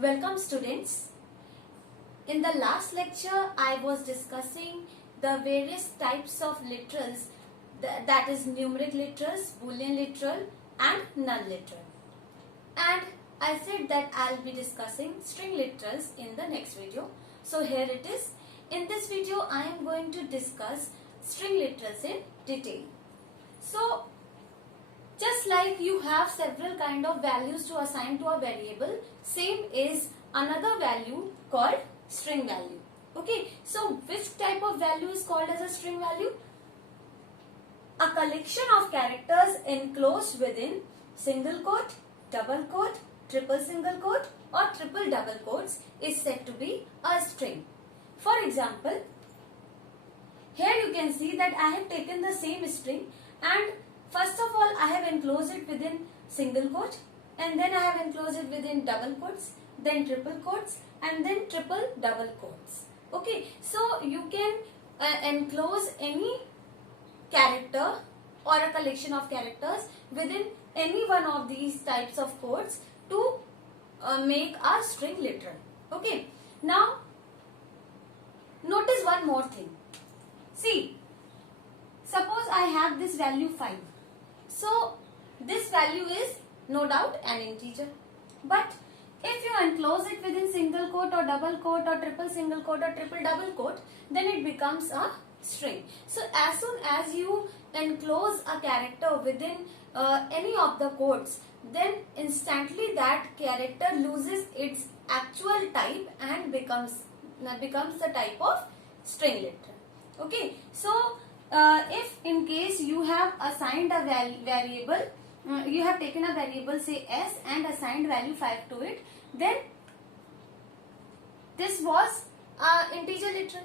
Welcome students. In the last lecture I was discussing the various types of literals, that is numeric literals, boolean literal and null literal. And I said that I'll be discussing string literals in the next video. So here it is. In this video I am going to discuss string literals in detail. So just like you have several kind of values to assign to a variable, same is another value called string value. Okay, so which type of value is called as a string value? A collection of characters enclosed within single quote, double quote, triple single quote or triple double quotes is said to be a string. For example, here you can see that I have taken the same string and first of all I have enclosed it within single quote and then I have enclosed it within double quotes, then triple quotes and then triple double quotes. Okay, so you can enclose any character or a collection of characters within any one of these types of quotes to make a string literal. Okay, now notice one more thing. See, suppose I have this value 5. So this value is no doubt an integer. But if you enclose it within single quote or double quote or triple single quote or triple double quote, then it becomes a string. So as soon as you enclose a character within any of the quotes, then instantly that character loses its actual type and becomes the type of string literal. Okay, so if in case you have assigned a variable, you have taken a variable say s and assigned value 5 to it, then this was integer literal.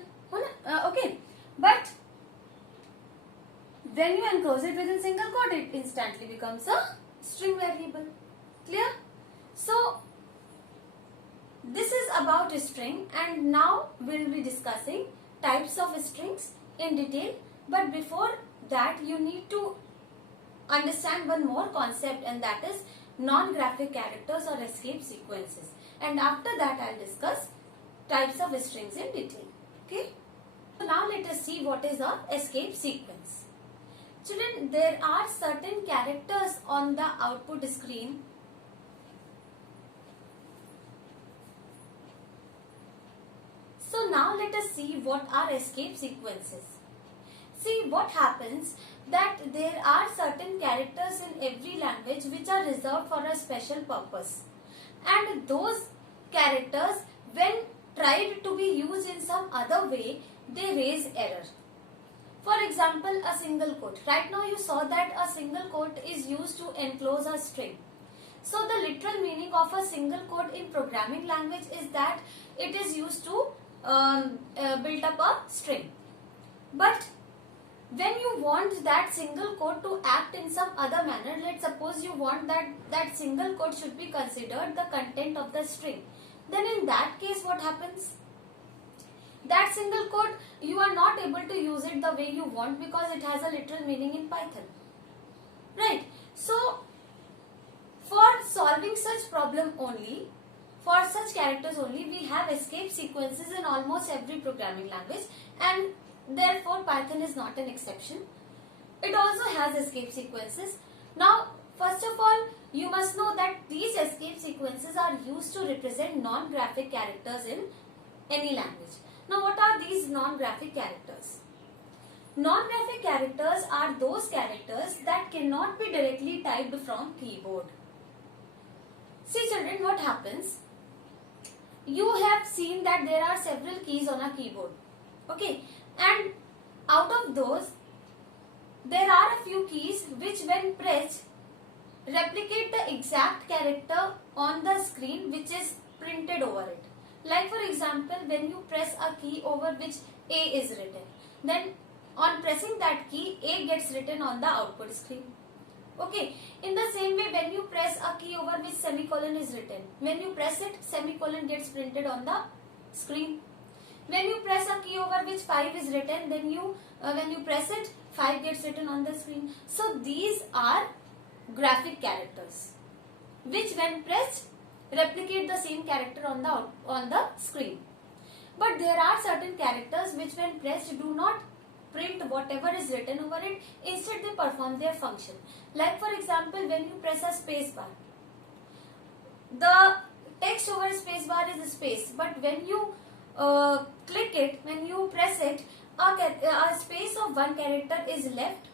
Okay, but when you enclose it within single quote, it instantly becomes a string variable. Clear? So this is about a string, and now we will be discussing types of strings in detail. But before that, you need to understand one more concept, and that is non-graphic characters or escape sequences. And after that, I will discuss types of strings in detail. Okay. So now let us see what is a escape sequence. Children, there are certain characters on the output screen . So now let us see what are escape sequences. See, what happens that there are certain characters in every language which are reserved for a special purpose, and those characters, when tried to be used in some other way, they raise error. For example, a single quote. Right now you saw that a single quote is used to enclose a string. So the literal meaning of a single quote in programming language is that it is used to build up a string. But when you want that single quote to act in some other manner, let's suppose you want that single quote should be considered the content of the string, then in that case what happens? That single quote, you are not able to use it the way you want because it has a literal meaning in Python. Right? So for solving such problem only, for such characters only, we have escape sequences in almost every programming language, and therefore Python is not an exception. It also has escape sequences. Now, first of all, you must know that these escape sequences are used to represent non-graphic characters in any language. Now, what are these non-graphic characters? Non-graphic characters are those characters that cannot be directly typed from keyboard. See children, what happens? You have seen that there are several keys on a keyboard. Okay, and out of those, there are a few keys which when pressed replicate the exact character on the screen which is printed over it. Like for example, when you press a key over which A is written, then on pressing that key, A gets written on the output screen. Okay, in the same way, when you press a key over which semicolon is written, when you press it, semicolon gets printed on the screen. When you press a key over which 5 is written, then when you press it, 5 gets written on the screen. So these are graphic characters which when pressed replicate the same character on the screen. But there are certain characters which when pressed do not print whatever is written over it, instead they perform their function. Like for example, when you press a space bar, the text over space bar is a space, but when you click it, when you press it, a space of one character is left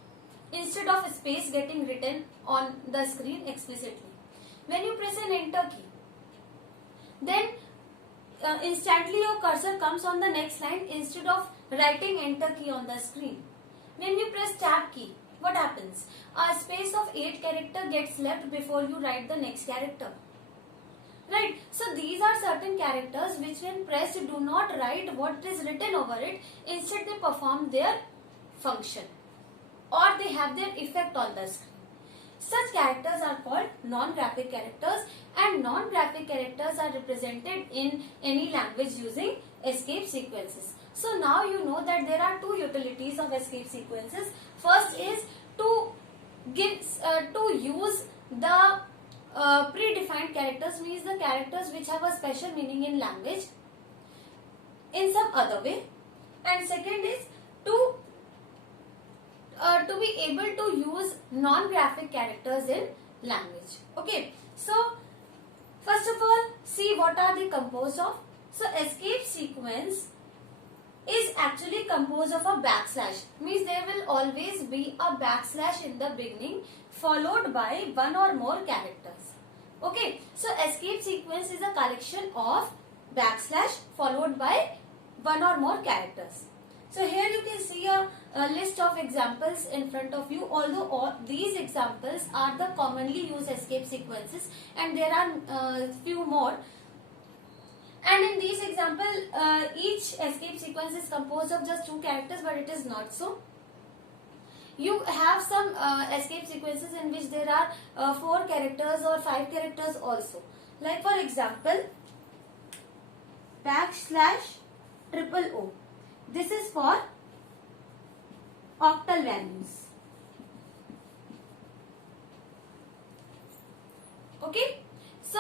instead of a space getting written on the screen explicitly. When you press an enter key, then instantly your cursor comes on the next line instead of writing enter key on the screen. When you press tab key, what happens? A space of 8 character gets left before you write the next character. Right, so these are certain characters which when pressed do not write what is written over it, instead they perform their function or they have their effect on the screen. Such characters are called non-graphic characters, and non-graphic characters are represented in any language using escape sequences. So now you know that there are two utilities of escape sequences. First is to use the predefined characters, means the characters which have a special meaning in language in some other way, and second is to be able to use non-graphic characters in language. Okay, so first of all, see what are they composed of. So escape sequence is actually composed of a backslash, means there will always be a backslash in the beginning followed by one or more characters. Okay, so escape sequence is a collection of backslash followed by one or more characters. So here you can see a list of examples in front of you, although all these examples are the commonly used escape sequences, and there are few more. And in these example, each escape sequence is composed of just 2 characters, but it is not so. You have some escape sequences in which there are 4 characters or 5 characters also. Like for example, \O. This is for octal values. Okay, so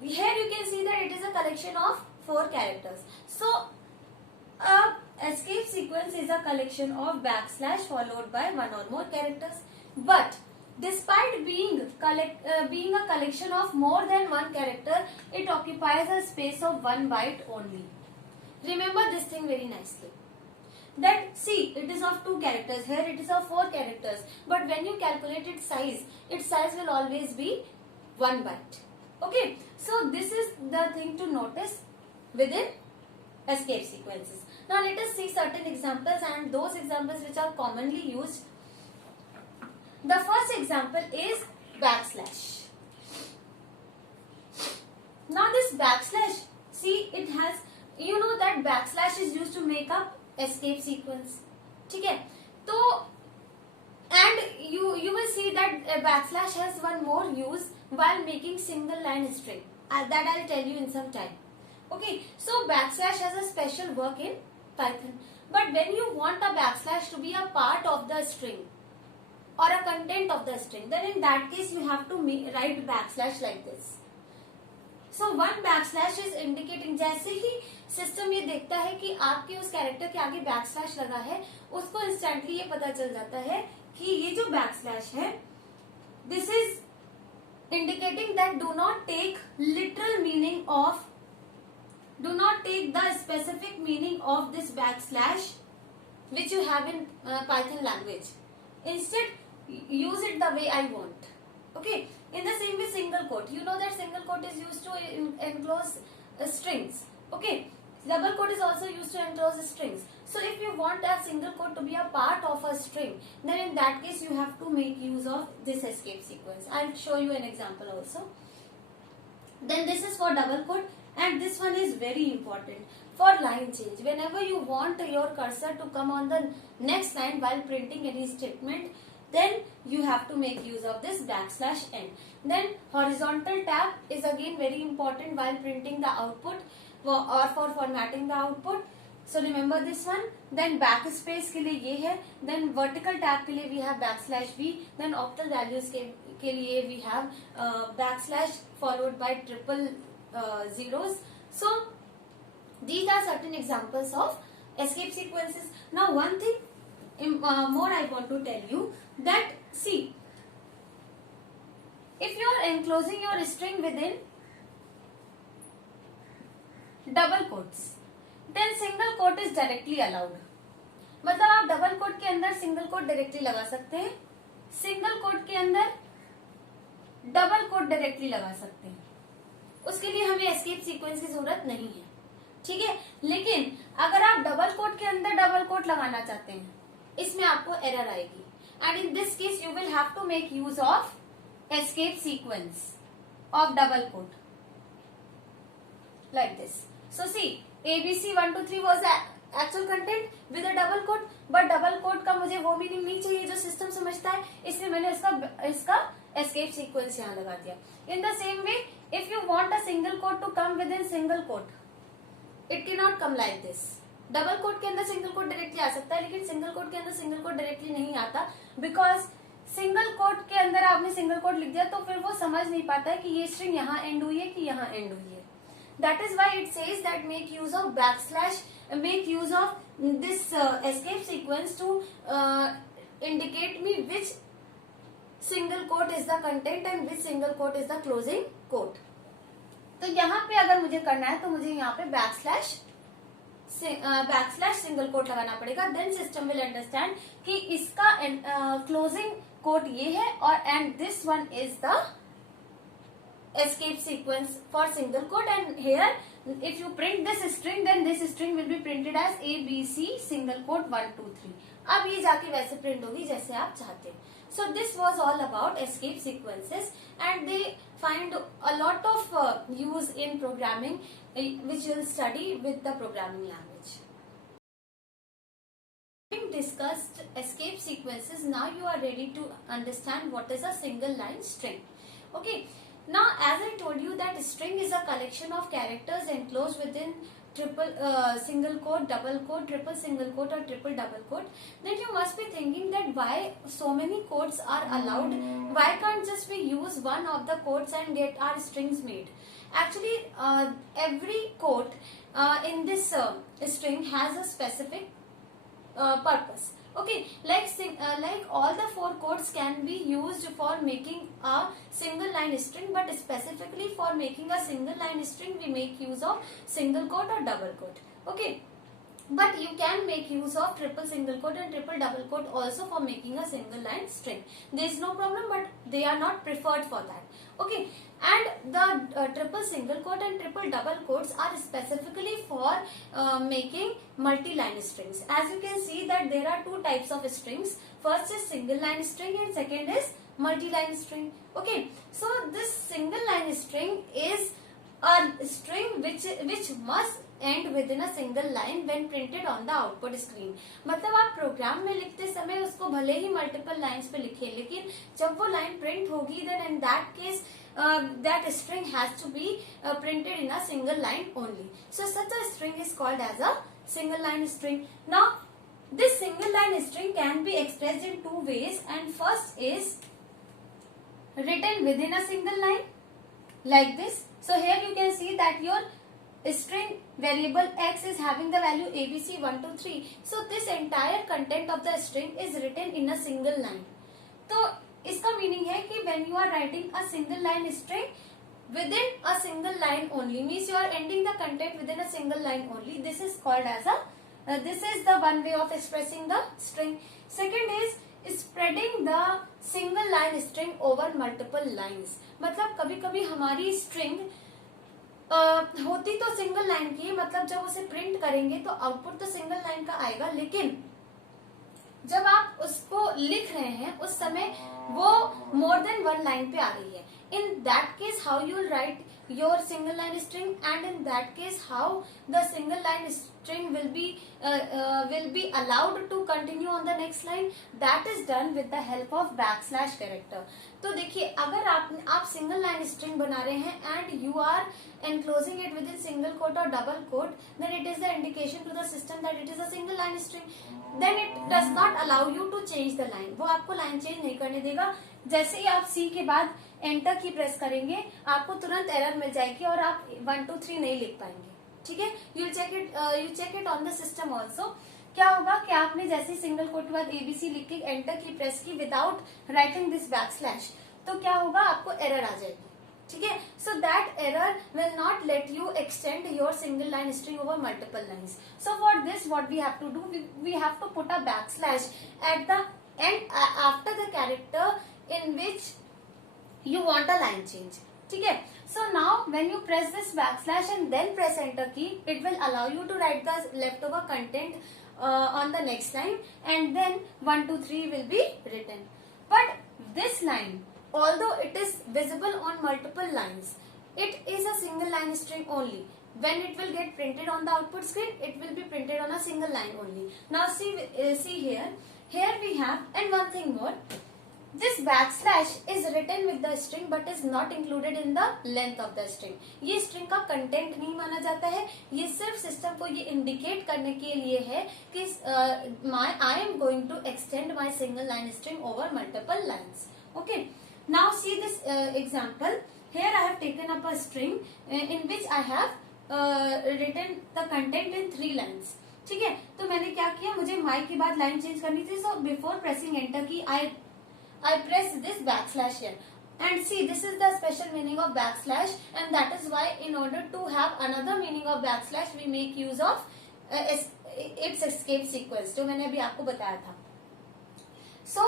here you can see that it is a collection of 4 characters. So a escape sequence is a collection of backslash followed by one or more characters. But despite being a collection of more than one character, it occupies a space of 1 byte only. Remember this thing very nicely. Then see, it is of 2 characters. Here it is of 4 characters. But when you calculate its size will always be 1 byte. Okay, so this is the thing to notice within escape sequences. Now let us see certain examples, and those examples which are commonly used. The first example is backslash. Now this backslash, see, it has, you know that backslash is used to make up escape sequence. Okay, so and you will see that backslash has one more use while making single line string. That I'll tell you in some time. Okay, so backslash has a special work in Python. But when you want a backslash to be a part of the string or a content of the string, then in that case you have to write backslash like this. So one backslash is indicating, जैसे ही system ये देखता है कि आपके उस character के आगे backslash लगा है, उसको इंस्टेंटली ये पता चल जाता है कि ये जो बैकस्लैश है, this is indicating that do not take literal meaning of, do not take the specific meaning of this backslash which you have in Python language. Instead, use it the way I want. Okay. In the same way, single quote. You know that single quote is used to enclose strings. Okay. Double quote is also used to enclose strings. So if you want a single quote to be a part of a string, then in that case you have to make use of this escape sequence. I'll show you an example also. Then this is for double quote, and this one is very important for line change. Whenever you want your cursor to come on the next line while printing any statement, then you have to make use of this \n. Then horizontal tab is again very important while printing the output or for formatting the output. So remember this one. Then backspace के लिए ये है. Then vertical tab के लिए we have \v. Then octal values के के लिए we have backslash followed by triple zeros. So these are certain examples of escape sequences. Now one thing more I want to tell you that see, if you are enclosing your string within double quotes, then single quote is directly allowed. मतलब आप double quote के अंदर single quote directly लगा सकते हैं, single quote के अंदर double coat directly लगा सकते हैं. उसके लिए हमें एस्केप सीक्वेंस की जरूरत नहीं है, ठीक है. लेकिन अगर आप डबल कोट के अंदर डबल कोट लगाना चाहते हैं, इसमें आपको एरर आएगी. And in this case you will have to make use of escape sequence of double quote like this. So see, ABC 1 2 3 was the actual content with a double quote, but double quote का मुझे वो meaning नहीं चाहिए जो system समझता है, इसलिए मैंने इसका एस्केप सीक्वेंस यहाँ लगा दिया. In the same way, if you want a single quote to come within single quote, it cannot come like this. Double quote के अंदर सिंगल कोट डायरेक्टली आ सकता है, लेकिन सिंगल कोट के अंदर सिंगल कोट डायरेक्टली नहीं आता, बिकॉज सिंगल कोट के अंदर आपने सिंगल कोट लिख दिया तो फिर वो समझ नहीं पाता है कि ये स्ट्रिंग यहाँ एंड हुई है कि यहाँ एंड हुई है. That is why it says that make use of backslash, make use of this escape sequence to indicate me which single quote is the content and which single quote is the closing quote. तो यहाँ पे अगर मुझे करना है तो मुझे यहाँ पे बैकस्लैश सिंगल कोट लगाना पड़ेगा. देन सिस्टम विल अंडरस्टैंड कि इसका क्लोजिंग कोट ये है और and this one is the escape sequence for single quote, and here if you print this string then this string will be printed as A B C single quote 1 2 3. अब ये जाके वैसे print होगी जैसे आप चाहते हैं. So this was all about escape sequences and they find a lot of use in programming which you will study with the programming language. Having discussed escape sequences, now you are ready to understand what is a single line string. Okay. Now, as I told you that string is a collection of characters enclosed within triple single quote, double quote, triple single quote or triple double quote, then you must be thinking that why so many quotes are allowed? Why can't just we use one of the quotes and get our strings made? Actually, every quote in this string has a specific purpose. Okay, like all the four quotes can be used for making a single line string, but specifically for making a single line string we make use of single quote or double quote. Okay, but you can make use of triple single quote and triple double quote also for making a single line string. There is no problem, but they are not preferred for that. Okay, and the triple single quote and triple double quotes are specifically for making multi-line strings. As you can see that there are two types of strings. First is single line string and second is multi-line string. Okay, so this single line string is a string which must end within a single line when printed on the output screen. मतलब आप programme में लिखते समय उसको भले ही multiple lines पे लिखे, लेकिन जब वो लाइन प्रिंट होगी then in that case that string has to be printed in a single line only. So such a string is called as a single line string. Now this single line string can be expressed in two ways, and first is written within a single line like this. So here you can see that your string variable x is having the value abc 1 2 3. So this entire content of the string is written in a single line. तो इसका meaning है कि when you are writing a single line string within a single line only, means you are ending the content within a single line only. This is called as a this is the one way of expressing the string. Second is spreading the single line string over multiple lines. मतलब कभी कभी हमारी string होती तो single line की, मतलब जब उसे प्रिंट करेंगे तो आउटपुट तो सिंगल लाइन का आएगा, लेकिन जब आप उसको लिख रहे हैं उस समय वो मोर देन वन लाइन पे आ रही है. In that case how you will write your single line string, and in that case how the single line string will be allowed to continue on the next line, that is done with the help of backslash character. तो देखिए, अगर आप single line string बना रहे हैं and you are enclosing it within single quote or double quote, then it is the indication to the system that it is a single line string. Then it does not allow you to change the line. वो आपको line change नहीं करने देगा. जैसे ही आप C के बाद enter की प्रेस करेंगे, आपको तुरंत एरर मिल जाएगी और आप 1 2 3 नहीं लिख पाएंगे. ठीक है, you check it on the system also. क्या होगा कि आपने जैसे सिंगल कोट के बाद एबीसी लिख के एंटर की प्रेस की विदाउट राइटिंग दिस बैकस्लैश, तो क्या होगा, आपको एरर आ जाएगी. ठीक है, so that error will not let you extend your single line string over multiple lines. So for this what we have to do, we have to put a backslash at the end after the character in which you want a line change. ठीक है, so now when you press this backslash and then press enter key, it will allow you to write the leftover content on the next line, and then 1 2 3 will be written. But this line, although it is visible on multiple lines, it is a single line string only. When it will get printed on the output screen, it will be printed on a single line only. Now see here we have, and one thing more, this backslash is written with the string but is not included in the length of the string. ये string का content नहीं माना जाता है, ये सिर्फ system को ये indicate करने के लिए है कि I am going to extend my single line string over multiple lines. Okay, now see this example. Here I have taken up a string in which I have written the content in 3 lines. ठीक है, तो मैंने क्या किया, मुझे my के बाद line change करनी थी, so before pressing enter key I press this backslash here, and see, this is the special meaning of backslash, and that is why in order to have another meaning of backslash we make use of its escape sequence, जो मैंने अभी आपको बताया था. So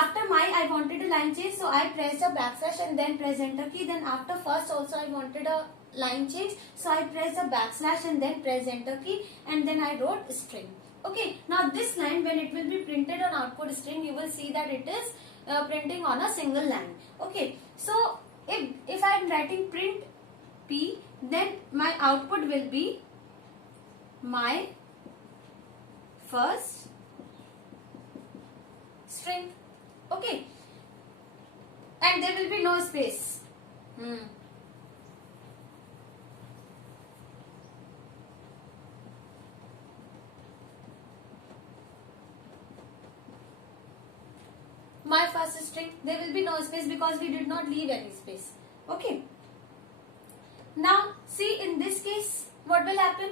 after I wanted a line change, so I pressed a backslash and then press enter key. Then after first also I wanted a line change, so I pressed a backslash and then press enter key, and then I wrote string. Okay, now this line, when it will be printed on output string, you will see that it is printing on a single line. Okay, so if I am writing print p, then my output will be my first string. Okay, and there will be no space. My first string, there will be no space because we did not leave any space. Okay, now see, in this case what will happen,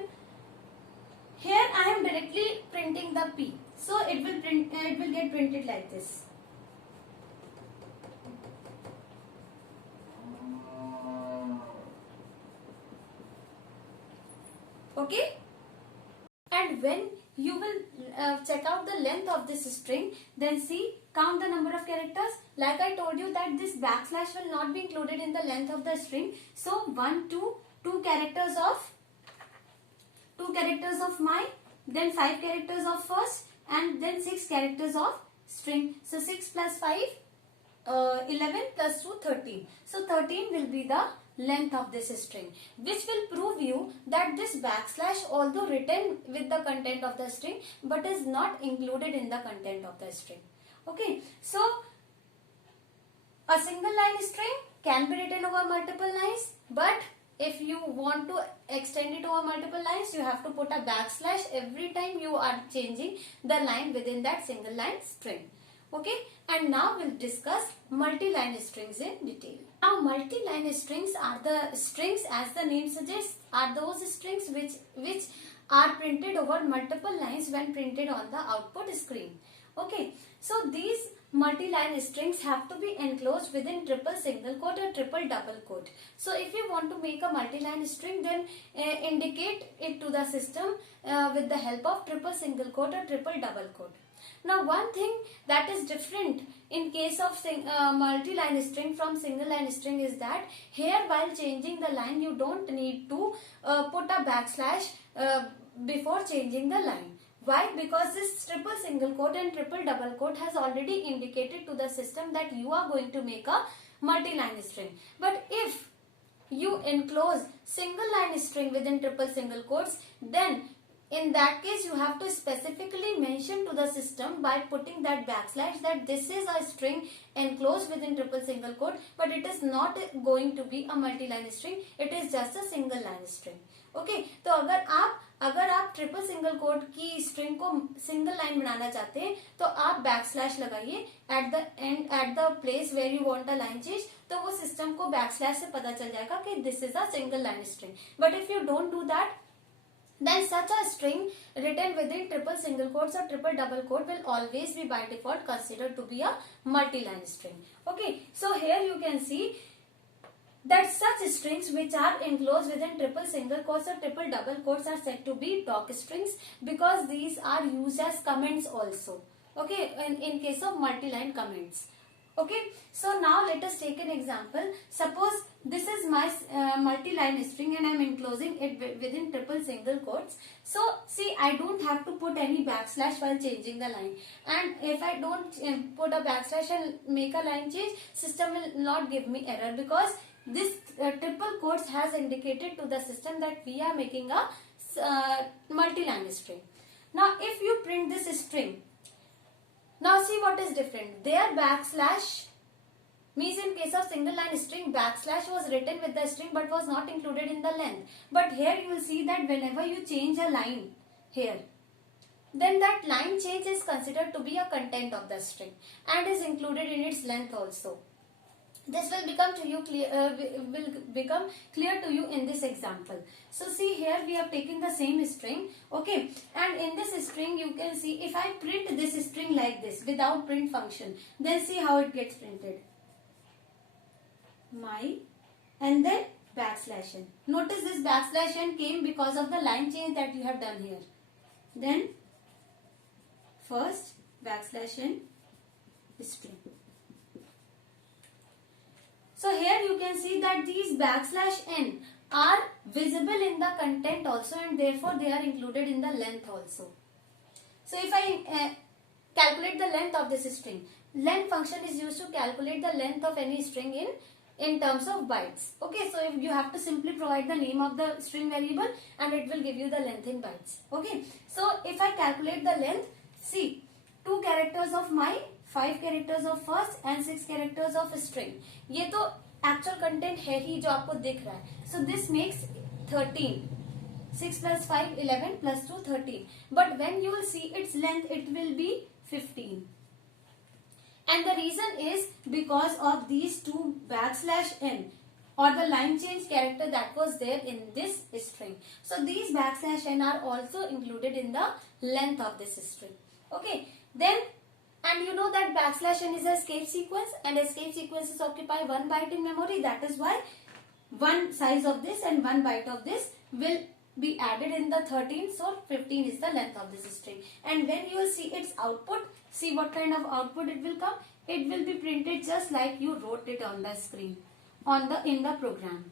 here I am directly printing the p, so it will get printed like this. Okay, and when you will check out the length of this string, then see, count the number of characters. Like I told you that this backslash will not be included in the length of the string, so 2 characters of my, then 5 characters of first, and then 6 characters of string. So 6 plus 5 11 plus 2 13. So 13 will be the length of this string, which will prove you that this backslash, although written with the content of the string, but is not included in the content of the string. Okay, so a single line string can be written over multiple lines, but if you want to extend it over multiple lines, you have to put a backslash every time you are changing the line within that single line string. Okay, and now we'll discuss multi-line strings in detail. Now multi-line strings are the strings, as the name suggests, are those strings which are printed over multiple lines when printed on the output screen. Okay, so these multi-line strings have to be enclosed within triple single quote or triple double quote. So if you want to make a multi-line string, then indicate it to the system with the help of triple single quote or triple double quote. Now one thing that is different in case of multi-line string from single line string is that here, while changing the line, you don't need to put a backslash before changing the line. Why? Because this triple single quote and triple double quote has already indicated to the system that you are going to make a multi-line string. But if you enclose single line string within triple single quotes, then in that case you have to specifically mention to the system by putting that backslash that this is a string enclosed within triple single quote, but it is not going to be a multi-line string, it is just a single line string. Okay तो अगर आप triple single quote की string को single line बनाना चाहते हैं तो आप बैकस्लैश लगाइए at the end at the place where you want a line change, तो वो सिस्टम को बैकस्लैश से पता चल जाएगा कि this is a single line string. But if you don't do that, then such a string written within triple single quotes or triple double quote will always be by default considered to be a multi-line string. Okay, so here you can see that such strings which are enclosed within triple single quotes or triple double quotes are said to be doc strings because these are used as comments also. Okay, in case of multi-line comments. Okay, so now let us take an example. Suppose this is my multi-line string and I am enclosing it within triple single quotes. So see, I don't have to put any backslash while changing the line, and if I don't put a backslash and make a line change, system will not give me error because this triple quotes has indicated to the system that we are making a multi-line string. Now if you print this string, now see what is different. There backslash means in case of single line string, backslash was written with the string but was not included in the length. But here you will see that whenever you change a line here, then that line change is considered to be a content of the string and is included in its length also. This will become clear to you in this example. So see, here we have taken the same string, okay, and in this string you can see if I print this string like this without print function, then see how it gets printed. My and then backslash n. Notice this backslash n came because of the line change that you have done here. Then first backslash n string. So here you can see that these backslash n are visible in the content also and therefore they are included in the length also. So if I calculate the length of this string, length function is used to calculate the length of any string in terms of bytes. Okay, so if you have to simply provide the name of the string variable and it will give you the length in bytes. Okay, so if I calculate the length, see 2 characters of my 5 characters of first and 6 characters of string. ये तो actual content है ही जो आपको दिख रहा है. So this makes 13. 6 plus 5 11 plus 2 13. But when you will see its length, it will be 15. And the reason is because of these 2 backslash n or the line change character that was there in this string. So these backslash n are also included in the length of this string. Okay, then and you know that backslash n is a escape sequence and escape sequences occupy 1 byte in memory. That is why one size of this and 1 byte of this will be added in the 13. So 15 is the length of this string. And when you will see its output, see what kind of output it will come. It will be printed just like you wrote it on the screen in the program.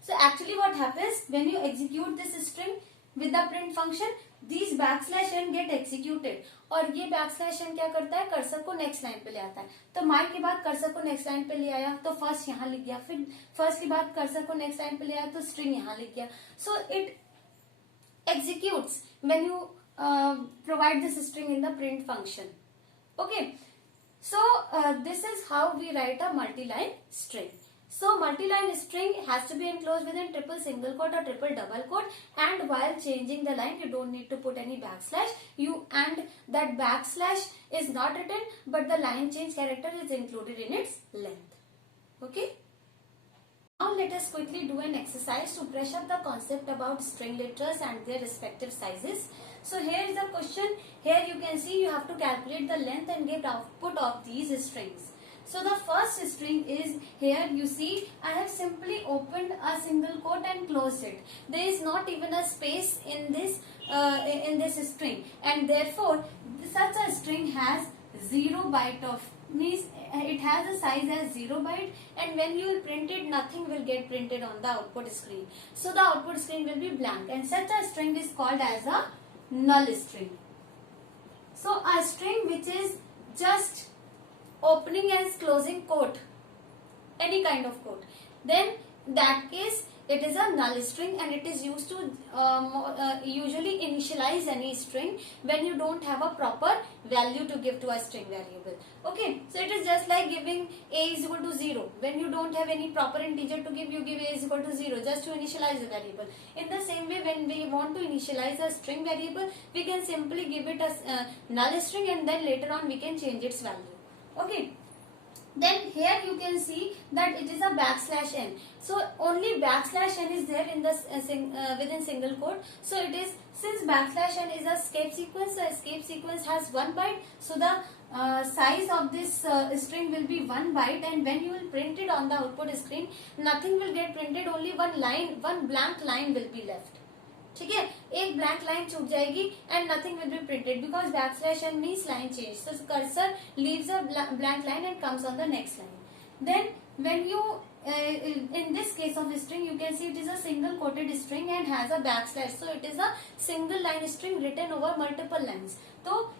So actually what happens when you execute this string with the print function, these backslash n get executed और ये backslash n क्या करता है, cursor को next line पे ले आता है. तो my के बाद कर्सर को नेक्स्ट लाइन पे ले आया तो फर्स्ट यहाँ लिख गया, फिर फर्स्ट के बाद कर्सर को नेक्स्ट लाइन पे ले आया तो स्ट्रिंग यहाँ लिख गया. So it executes when you provide this string in the print function. Okay, so this is how we write a multi-line string. So multi-line string has to be enclosed within triple single quote or triple double quote, and while changing the line you don't need to put any backslash. And that backslash is not written but the line change character is included in its length. Okay. Now let us quickly do an exercise to brush up the concept about string literals and their respective sizes. So here is the question. Here you can see you have to calculate the length and get output of these strings. So the first string is here. You see I have simply opened a single quote and closed it. There is not even a space in this string, and therefore such a string has 0 byte of, means it has a size as 0 byte, and when you will print it nothing will get printed on the output screen. So the output screen will be blank, and such a string is called as a null string. So a string which is just opening and closing quote, any any kind of quote, then that case it is a null string and it is used to usually initialize any string when you don't have a proper value to give to a string variable. Okay, so it is just like giving a is equal to 0. When you don't have any proper integer to give, you give a is equal to 0 just to initialize the variable. In the same way, when we want to initialize a string variable, we can simply give it a null string and then later on we can change its value. Okay. Then here you can see that it is a backslash n. So only backslash n is there in the within single quote. So it is, since backslash n is a escape sequence, the escape sequence has 1 byte. So the size of this string will be 1 byte, and when you will print it on the output screen, nothing will get printed, only one line, one blank line will be left. ठीक है, एक blank line छूट जाएगी and nothing will be printed because backslash n means line change. So cursor leaves a blank line and comes on the next line. Then when you in this case of string, you can see it is a single quoted string and has a backslash. So it is a single line string written over multiple lines. So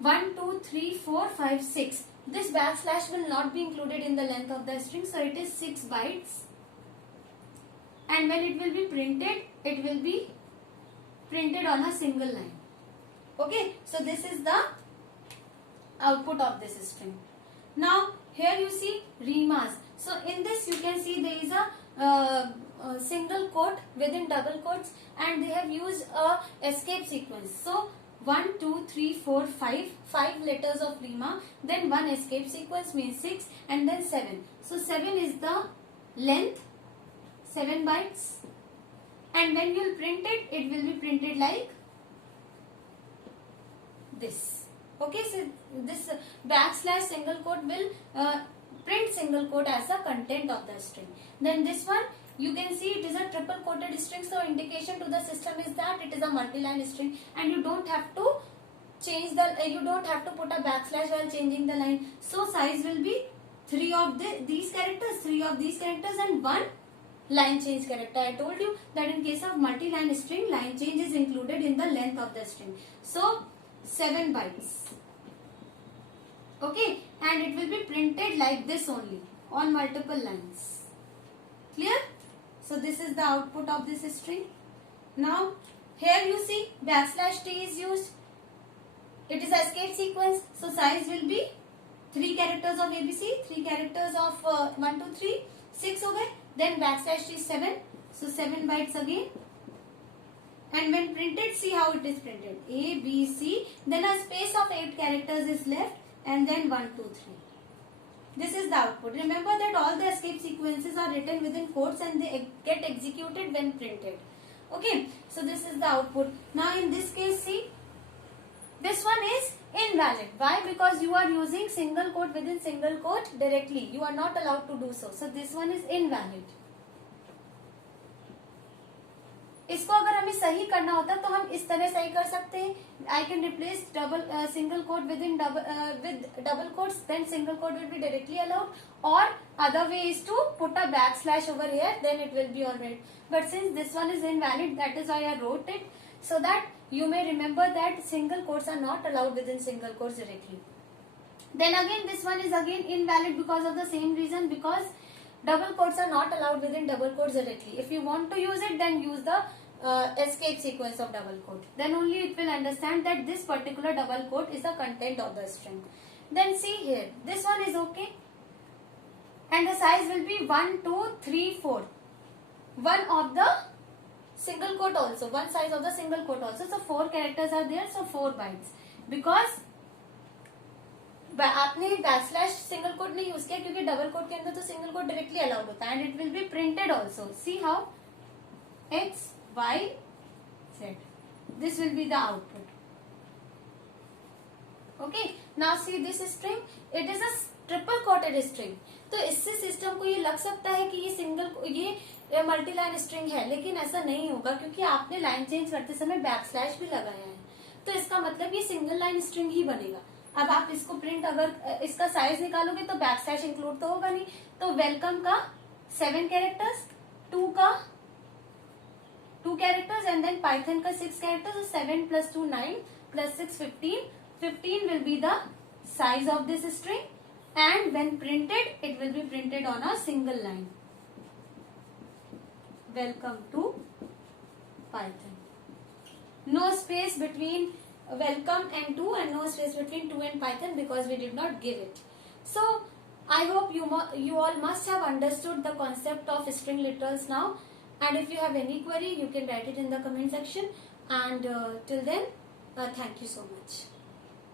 1, 2, 3, 4, 5, 6. This backslash will not be included in the length of the string. So it is 6 bytes. And when it will be printed, it will be printed on a single line. Okay, so this is the output of this string. Now here you see remas. So in this you can see there is a single quote within double quotes and they have used a escape sequence. So 1, 2, 3, 4, 5 letters of rema, then one escape sequence means 6 and then 7. So 7 is the length, 7 bytes. And when you will print it, it will be printed like this. Okay, so this backslash single quote will print single quote as the content of the string. Then this one, you can see it is a triple quoted string. So indication to the system is that it is a multi-line string, and you don't have to change the, you don't have to put a backslash while changing the line. So size will be 3 of these characters, 3 of these characters, and 1 line change character. I told you that in case of multi-line string, line change is included in the length of the string. So 7 bytes. Okay, and it will be printed like this only on multiple lines. Clear? So this is the output of this string. Now here you see backslash t is used. It is a escape sequence. So size will be 3 characters of ABC, 3 characters of 1, 2, 3, 6 हो गए. Then backslash t is 7. So 7 bytes again. And when printed, see how it is printed. A, B, C. Then a space of 8 characters is left. And then 1, 2, 3. This is the output. Remember that all the escape sequences are written within quotes and they get executed when printed. Okay. So this is the output. Now in this case, see. This one is invalid. Why? Because you are using single quote within single quote directly. You are not allowed to do so. So this one is invalid. इसको अगर हमें सही करना होता तो हम इस तरह सही कर सकते हैं. I can replace double single quote within with double quotes, then single quote will be directly allowed. Or other way is to put a backslash over here, then it will be alright. But since this one is invalid, that is why I wrote it, so that you may remember that single quotes are not allowed within single quotes directly. Then again this one is again invalid because of the same reason, because double quotes are not allowed within double quotes directly. If you want to use it, then use the escape sequence of double quote. Then only it will understand that this particular double quote is the content of the string. Then see here, this one is okay. And the size will be 1, 2, 3, 4. One of the single quote also, one size of the single quote also. So 4 characters are there, so 4 bytes. Because आपने backslash single quote नहीं use किया क्योंकि double quote के अंदर तो single quote directly allowed होता है. And it will be printed also. See how x y z, this will be the output. Okay, now see this string, it is a triple quoted string. तो इससे system को ये लग सकता है कि ये सिंगल, ये मल्टी लाइन स्ट्रिंग है, लेकिन ऐसा नहीं होगा क्योंकि आपने लाइन चेंज करते समय बैकस्लैश भी लगाया है. तो इसका मतलब ये सिंगल लाइन स्ट्रिंग ही बनेगा. अब आप इसको प्रिंट, अगर इसका साइज निकालोगे तो बैकस्लैश इंक्लूड तो होगा नहीं. तो वेलकम का 7 कैरेक्टर्स, 2 का 2 कैरेक्टर्स एंड देन पाइथन का 6 characters. 7 + 2 9 + 6 15. 15 will be the size of this string and when printed it will be printed on a single line. Welcome to Python. No space between welcome and to, and no space between to and Python because we did not give it. So I hope you all must have understood the concept of string literals now, and if you have any query you can write it in the comment section, and till then thank you so much.